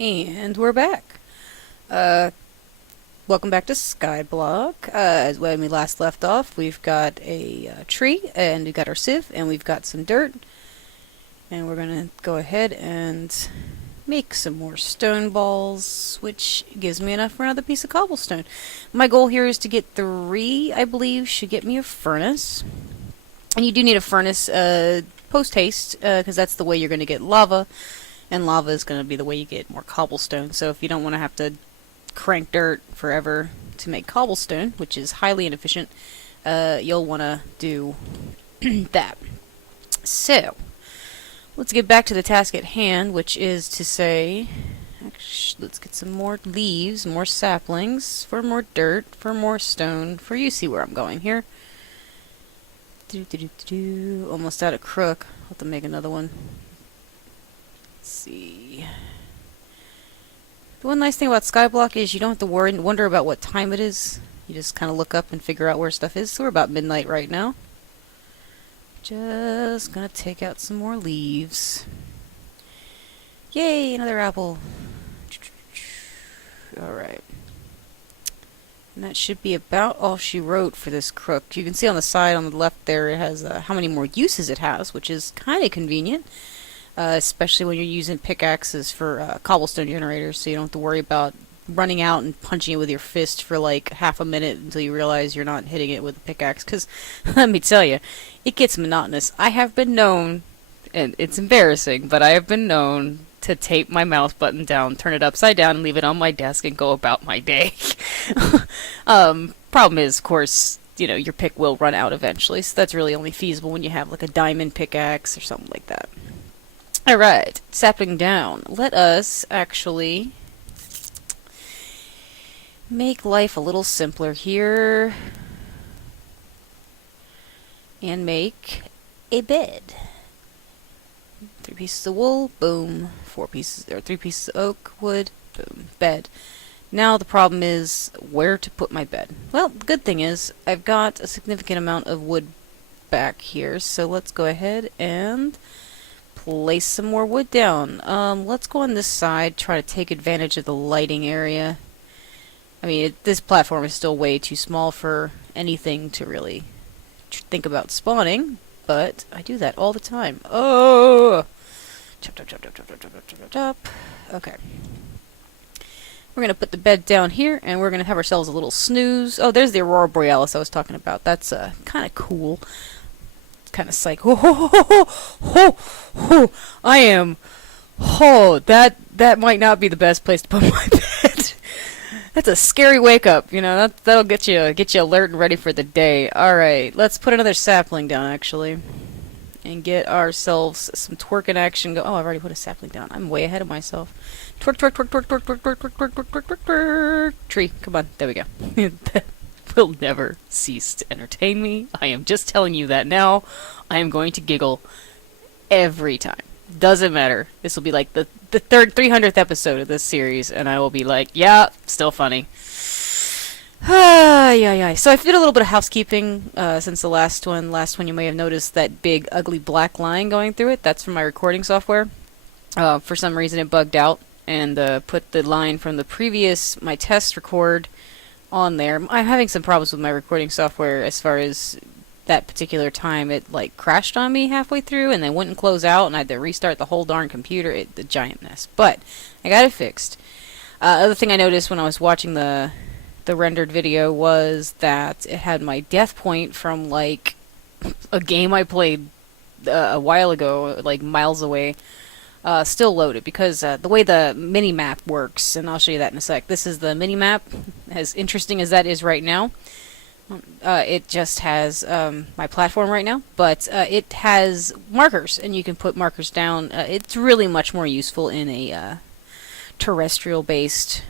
And we're back. Uh, Welcome back to Skyblock. As when we last left off, we've got a tree, and we've got our sieve, and we've got some dirt. And we're gonna go ahead and make some more stone balls, which gives me enough for another piece of cobblestone. My goal here is to get 3, I believe, should get me a furnace. And you do need a furnace post haste, because that's the way you're going to get lava. And lava is going to be the way you get more cobblestone. So if you don't want to have to crank dirt forever to make cobblestone, which is highly inefficient, you'll want to do that. So, let's get back to the task at hand, which is to say, let's get some more leaves, more saplings, for more dirt, for more stone, for you see where I'm going here. Almost out of crook. I'll have to make another one. Let's see. The one nice thing about Skyblock is you don't have to wonder about what time it is. You just kind of look up and figure out where stuff is. So we're about midnight right now. Just gonna take out some more leaves. Yay, another apple. Alright. And that should be about all she wrote for this crook. You can see on the side on the left there it has how many more uses it has, which is kind of convenient. Especially when you're using pickaxes for cobblestone generators, so you don't have to worry about running out and punching it with your fist for like half a minute until you realize you're not hitting it with a pickaxe. Because, let me tell you, it gets monotonous. I have been known, and it's embarrassing, but I have been known to tape my mouse button down, turn it upside down, and leave it on my desk and go about my day. Problem is, of course, your pick will run out eventually, so that's really only feasible when you have like a diamond pickaxe or something like that. Alright, sapling down. Let us actually make life a little simpler here and make a bed. 3 pieces of wool, boom. 3 pieces of oak, wood, boom. Bed. Now the problem is where to put my bed. Well, the good thing is I've got a significant amount of wood back here, so let's go ahead and place some more wood down. Let's go on this side, try to take advantage of the lighting area. I mean, this platform is still way too small for anything to really think about spawning, but I do that all the time. Oh! Chop, chop, chop, chop, chop, chop, chop, chop, chop. Okay. We're going to put the bed down here, and we're going to have ourselves a little snooze. Oh, there's the Aurora Borealis I was talking about. That's kind of cool. Kind of psych. I am. Oh, that might not be the best place to put my bed. That's a scary wake up. That'll get you alert and ready for the day. All right, let's put another sapling down actually, and get ourselves some twerking action. Oh, I've already put a sapling down. I'm way ahead of myself. Twerk, twerk, twerk, twerk, twerk, twerk, twerk, twerk, twerk, twerk, twerk, twerk, twerk. Tree, come on. There we go. Will never cease to entertain me. I am just telling you that now. I am going to giggle every time. Doesn't matter. This will be like the 300th episode of this series, and I will be like, yeah, still funny. Yeah. So I did a little bit of housekeeping since the last one. Last one, you may have noticed that big, ugly black line going through it. That's from my recording software. For some reason, it bugged out and put the line from my test record on there. I'm having some problems with my recording software as far as that particular time. It like crashed on me halfway through and then wouldn't close out, and I had to restart the whole darn computer. The giant mess. But I got it fixed. Other thing I noticed when I was watching the rendered video was that it had my death point from like a game I played a while ago, like miles away. Still loaded because the way the mini-map works, and I'll show you that in a sec. This is the mini-map, as interesting as that is right now. It just has my platform right now, but it has markers, and you can put markers down. It's really much more useful in a terrestrial-based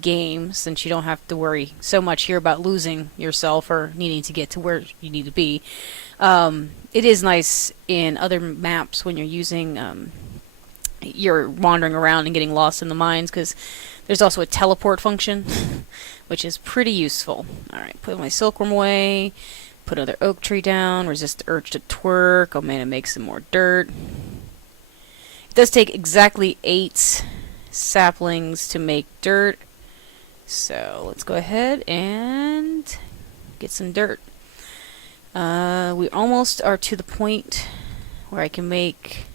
game, since you don't have to worry so much here about losing yourself or needing to get to where you need to be. It is nice in other maps when you're using you're wandering around and getting lost in the mines, because there's also a teleport function, which is pretty useful. Alright, put my silkworm away, put another oak tree down, resist the urge to twerk. Oh man, it makes some more dirt. It does take exactly 8 saplings to make dirt. So let's go ahead and get some dirt. We almost are to the point where I can make...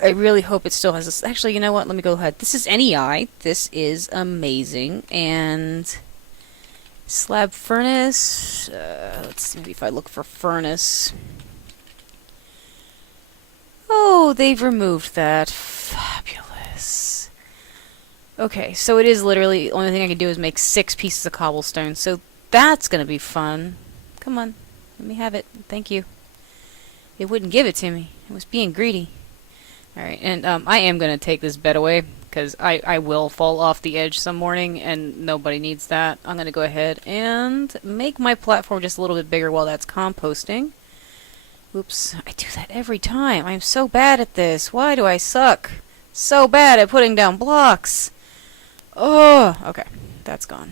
I really hope it still has this. Actually, you know what? Let me go ahead. This is NEI. This is amazing. And slab furnace. Let's see if I look for furnace. Oh, they've removed that. Fabulous. Okay, so it is literally, the only thing I can do is make 6 pieces of cobblestone. So that's going to be fun. Come on. Let me have it. Thank you. It wouldn't give it to me. It was being greedy. Alright, and I am going to take this bed away, because I will fall off the edge some morning, and nobody needs that. I'm going to go ahead and make my platform just a little bit bigger while that's composting. Oops, I do that every time. I'm so bad at this. Why do I suck so bad at putting down blocks? Oh, okay, that's gone.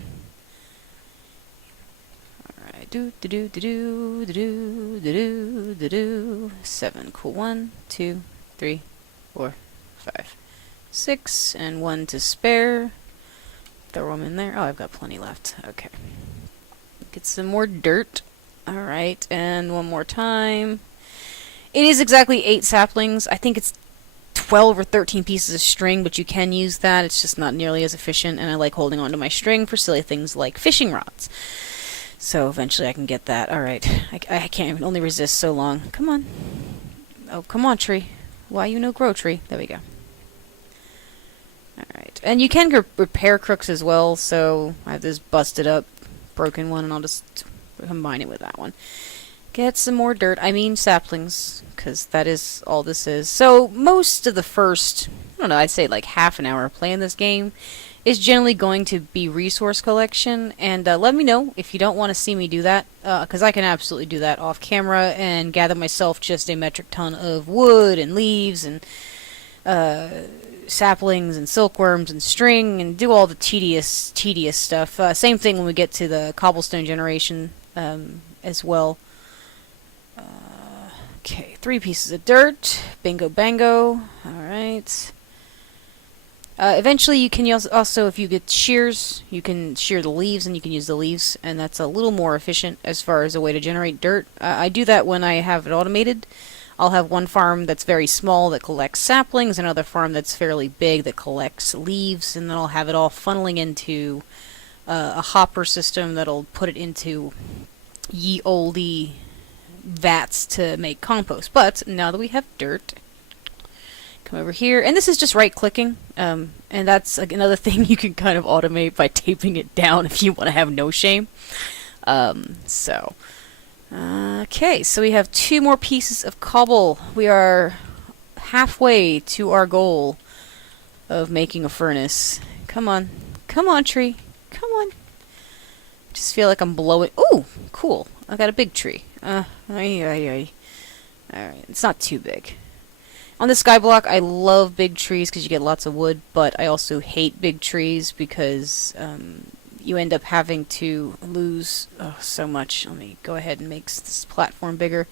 Alright, do. 7, cool. 1, 2, 3, 4, 5, 6, and 1 to spare. Throw them in there. Oh, I've got plenty left. Okay. Get some more dirt. Alright, and one more time. It is exactly 8 saplings. I think it's 12 or 13 pieces of string, but you can use that. It's just not nearly as efficient, and I like holding onto my string for silly things like fishing rods. So eventually I can get that. Alright, I can't even only resist so long. Come on. Oh, come on, tree. Why you no grow, tree? There we go. Alright, and you can repair crooks as well, so I have this busted up, broken one, and I'll just combine it with that one. Get some more dirt. I mean saplings, because that is all this is. So most of the first, I don't know, I'd say like half an hour playing this game is generally going to be resource collection, and let me know if you don't want to see me do that, because I can absolutely do that off camera and gather myself just a metric ton of wood and leaves and saplings and silkworms and string and do all the tedious stuff. Same thing when we get to the cobblestone generation as well. Okay, 3 pieces of dirt. Bingo bango. Alright. Eventually you can also, if you get shears, you can shear the leaves and you can use the leaves, and that's a little more efficient as far as a way to generate dirt. I do that when I have it automated. I'll have one farm that's very small that collects saplings, another farm that's fairly big that collects leaves, and then I'll have it all funneling into a hopper system that'll put it into ye olde vats to make compost. But now that we have dirt, come over here, and this is just right-clicking, and that's like another thing you can kind of automate by taping it down if you want to have no shame. Okay, so we have 2 more pieces of cobble. We are halfway to our goal of making a furnace. Come on, tree, come on. Just feel like I'm blowing. Ooh, cool! I got a big tree. Alright, it's not too big. On the skyblock, I love big trees because you get lots of wood, but I also hate big trees because you end up having to lose so much. Let me go ahead and make this platform bigger.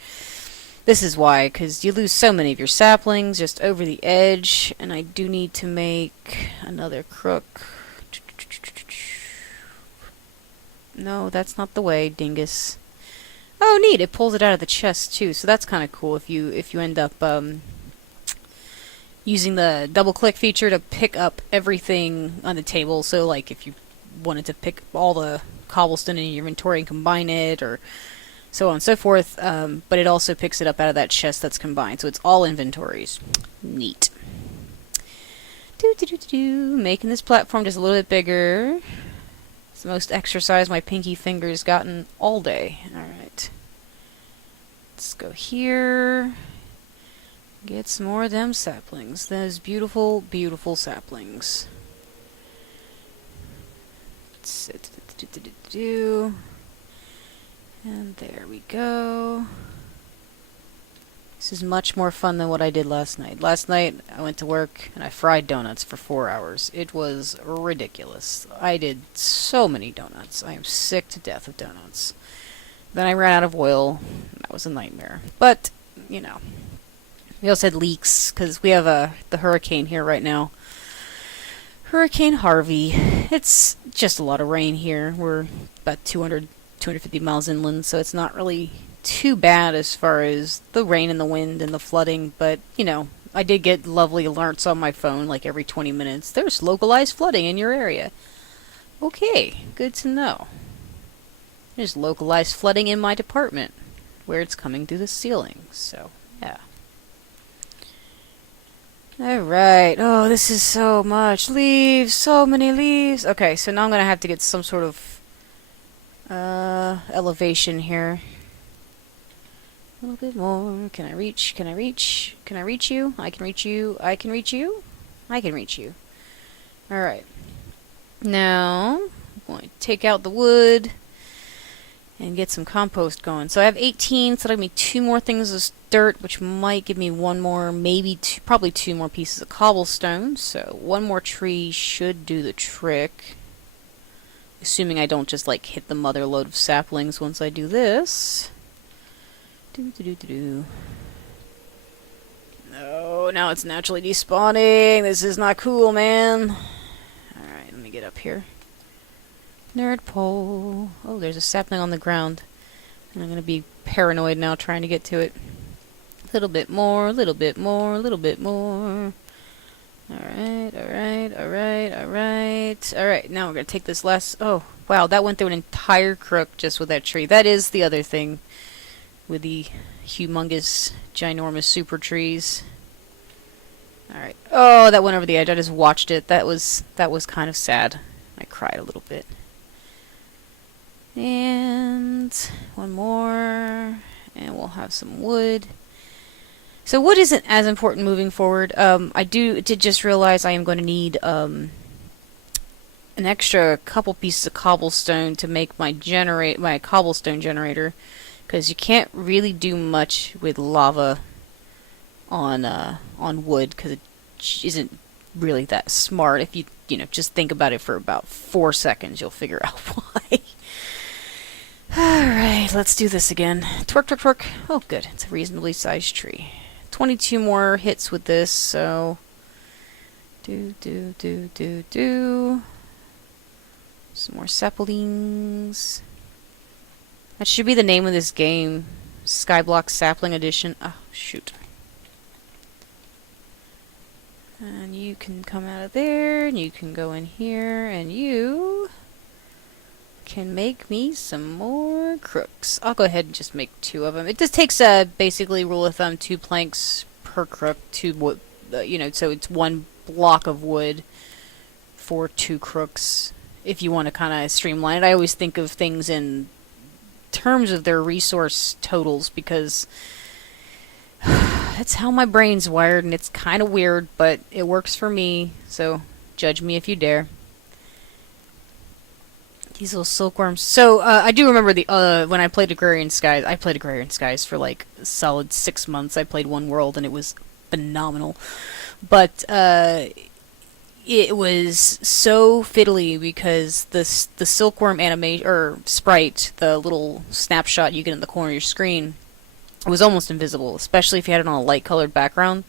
This is why, because you lose so many of your saplings just over the edge, and I do need to make another crook. No, that's not the way, dingus. Oh, neat! It pulls it out of the chest too, so that's kind of cool if you end up using the double-click feature to pick up everything on the table. So, like, if you wanted to pick all the cobblestone in your inventory and combine it, or so on and so forth, but it also picks it up out of that chest that's combined, so it's all inventories. Neat. Making this platform just a little bit bigger. It's the most exercise my pinky finger's gotten all day. Alright. Let's go here. Get some more of them saplings. Those beautiful, beautiful saplings. And there we go. This is much more fun than what I did last night. Last night, I went to work and I fried donuts for 4 hours. It was ridiculous. I did so many donuts. I am sick to death of donuts. Then I ran out of oil. That was a nightmare. But, we also had leaks, because we have the hurricane here right now. Hurricane Harvey. It's just a lot of rain here. We're about 250 miles inland, so it's not really too bad as far as the rain and the wind and the flooding, but, I did get lovely alerts on my phone like every 20 minutes. There's localized flooding in your area. Okay, good to know. There's localized flooding in my department, where it's coming through the ceiling, so, yeah. Alright, oh, this is so much leaves, so many leaves. Okay, so now I'm gonna have to get some sort of, elevation here. A little bit more. Can I reach? Can I reach? Can I reach you? I can reach you. I can reach you. I can reach you. Alright. Now, I'm going to take out the wood and get some compost going. So I have 18, so that'll give me 2 more things of dirt, which might give me 1 more, maybe probably 2 more pieces of cobblestone. So 1 more tree should do the trick. Assuming I don't just like hit the mother load of saplings once I do this. No, now it's naturally despawning. This is not cool, man. Alright, let me get up here. Nerd pole. Oh, there's a sapling on the ground. And I'm going to be paranoid now trying to get to it. A little bit more, a little bit more, a little bit more. Alright, alright, alright, alright. Alright, now we're going to take this last... Oh, wow, that went through an entire crook just with that tree. That is the other thing with the humongous, ginormous super trees. Alright. Oh, that went over the edge. I just watched it. That was kind of sad. I cried a little bit. And 1 more. And we'll have some wood. So wood isn't as important moving forward. I did just realize I am going to need an extra couple pieces of cobblestone to make my cobblestone generator, because you can't really do much with lava on wood, because it isn't really that smart. If you just think about it for about 4 seconds, you'll figure out why. Alright, let's do this again. Twerk, twerk, twerk. Oh, good. It's a reasonably sized tree. 22 more hits with this, so... Do. Some more saplings. That should be the name of this game. Skyblock Sapling Edition. Oh, shoot. And you can come out of there, and you can go in here, and you can make me some more crooks. I'll go ahead and just make 2 of them. It just takes, basically, rule of thumb, 2 planks per crook, 2 wood, so it's 1 block of wood for 2 crooks, if you want to kind of streamline it. I always think of things in terms of their resource totals, because that's how my brain's wired, and it's kind of weird, but it works for me, so judge me if you dare. These little silkworms. So, I do remember when I played Agrarian Skies, I played Agrarian Skies for like a solid 6 months. I played one world, and it was phenomenal. But, it was so fiddly because the silkworm animation, or sprite, the little snapshot you get in the corner of your screen, was almost invisible, especially if you had it on a light-colored background.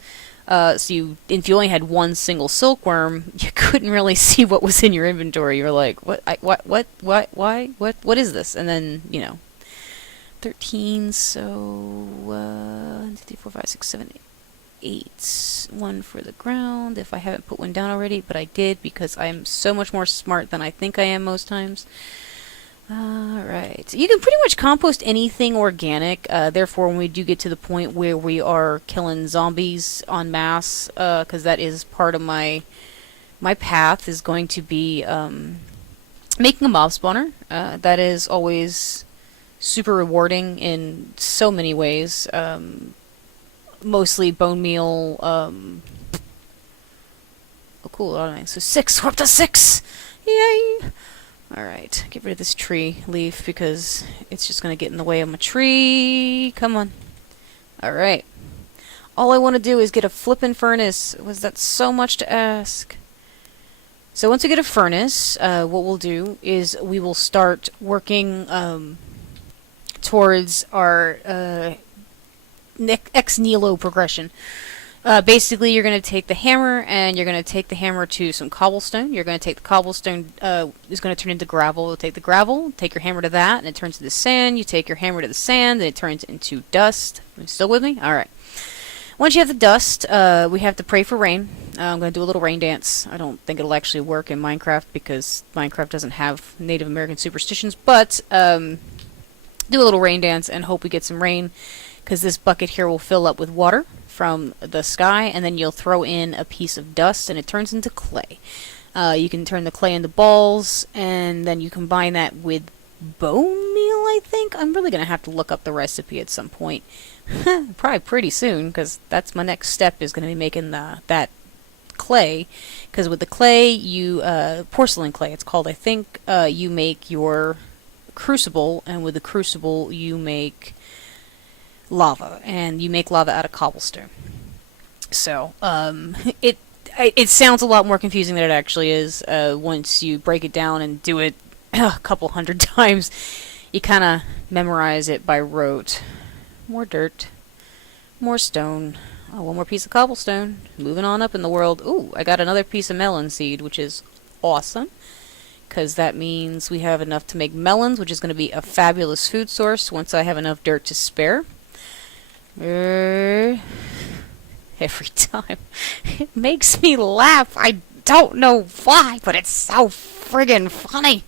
So if you only had 1 single silkworm, you couldn't really see what was in your inventory. You're like, what, why, what is this? And then, 13, so, 1, 2, 3, 4, 5, 6, 7, 8. 1 for the ground, if I haven't put 1 down already, but I did, because I am so much more smart than I think I am most times. Alright, you can pretty much compost anything organic, therefore when we do get to the point where we are killing zombies en masse, because that is part of my path, is going to be making a mob spawner. That is always super rewarding in so many ways, mostly bone meal. Oh cool, so 6, we're up to 6! Yay! Alright, get rid of this tree leaf because it's just going to get in the way of my tree. Come on. Alright. All I want to do is get a flippin' furnace. Was that so much to ask? So once we get a furnace, what we'll do is we will start working towards our ex nihilo progression. Basically, you're going to take the hammer and you're going to take the hammer to some cobblestone. You're going to take the cobblestone, is going to turn into gravel. You'll take the gravel, take your hammer to that, and it turns into sand. You take your hammer to the sand, and it turns into dust. Are you still with me? Alright. Once you have the dust, we have to pray for rain. I'm going to do a little rain dance. I don't think it'll actually work in Minecraft because Minecraft doesn't have Native American superstitions, but do a little rain dance and hope we get some rain, because this bucket here will fill up with water from the sky, and then you'll throw in a piece of dust and it turns into clay. You can turn the clay into balls, and then you combine that with bone meal, I think. I'm really going to have to look up the recipe at some point. Probably pretty soon, because that's my next step, is going to be making that clay. Because with the clay, you porcelain clay it's called, I think, you make your crucible, and with the crucible you make lava, and you make lava out of cobblestone. So, it sounds a lot more confusing than it actually is. Once you break it down and do it a couple hundred times, you kind of memorize it by rote. More dirt, more stone. Oh, one more piece of cobblestone. Moving on up in the world. Ooh, I got another piece of melon seed, which is awesome, because that means we have enough to make melons, which is going to be a fabulous food source once I have enough dirt to spare. Every time. It makes me laugh. I don't know why, but it's so friggin' funny.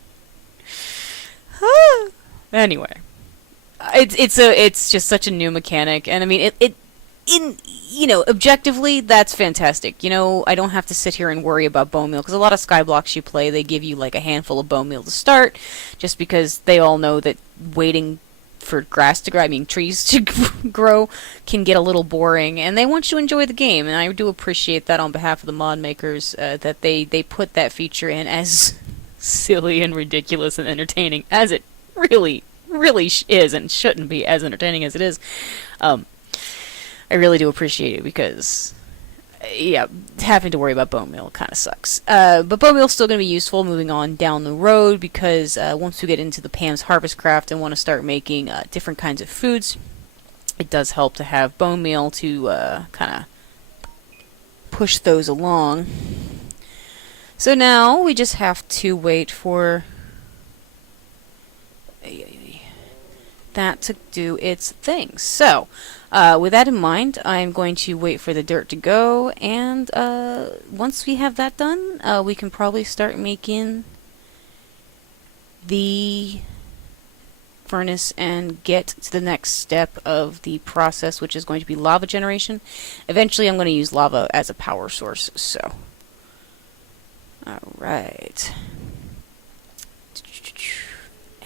Anyway, it's just such a new mechanic, and I mean objectively that's fantastic. I don't have to sit here and worry about bone meal, because a lot of Skyblocks you play, they give you like a handful of bone meal to start, just because they all know that waiting for grass to grow, trees to grow, can get a little boring, and they want you to enjoy the game, and I do appreciate that on behalf of the mod makers, that they put that feature in, as silly and ridiculous and entertaining as it really is, and shouldn't be as entertaining as it is. I really do appreciate it, because having to worry about bone meal kind of sucks. But bone meal is still going to be useful moving on down the road, because once we get into the Pam's Harvest Craft and want to start making different kinds of foods, it does help to have bone meal to kind of push those along. So now we just have to wait for that to do its thing. So, with that in mind, I'm going to wait for the dirt to go, and once we have that done, we can probably start making the furnace and get to the next step of the process, which is going to be lava generation. Eventually I'm going to use lava as a power source, so. Alright.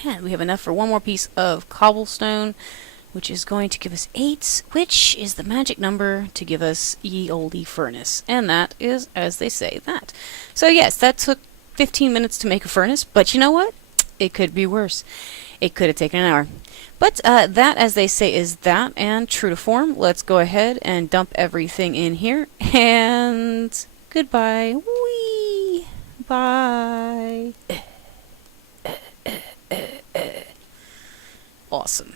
And we have enough for one more piece of cobblestone, which is going to give us 8, which is the magic number to give us ye olde furnace. And that is, as they say, that. So yes, that took 15 minutes to make a furnace, but you know what? It could be worse. It could have taken an hour. But that, as they say, is that, and true to form, let's go ahead and dump everything in here, and goodbye. Whee! Bye. Awesome.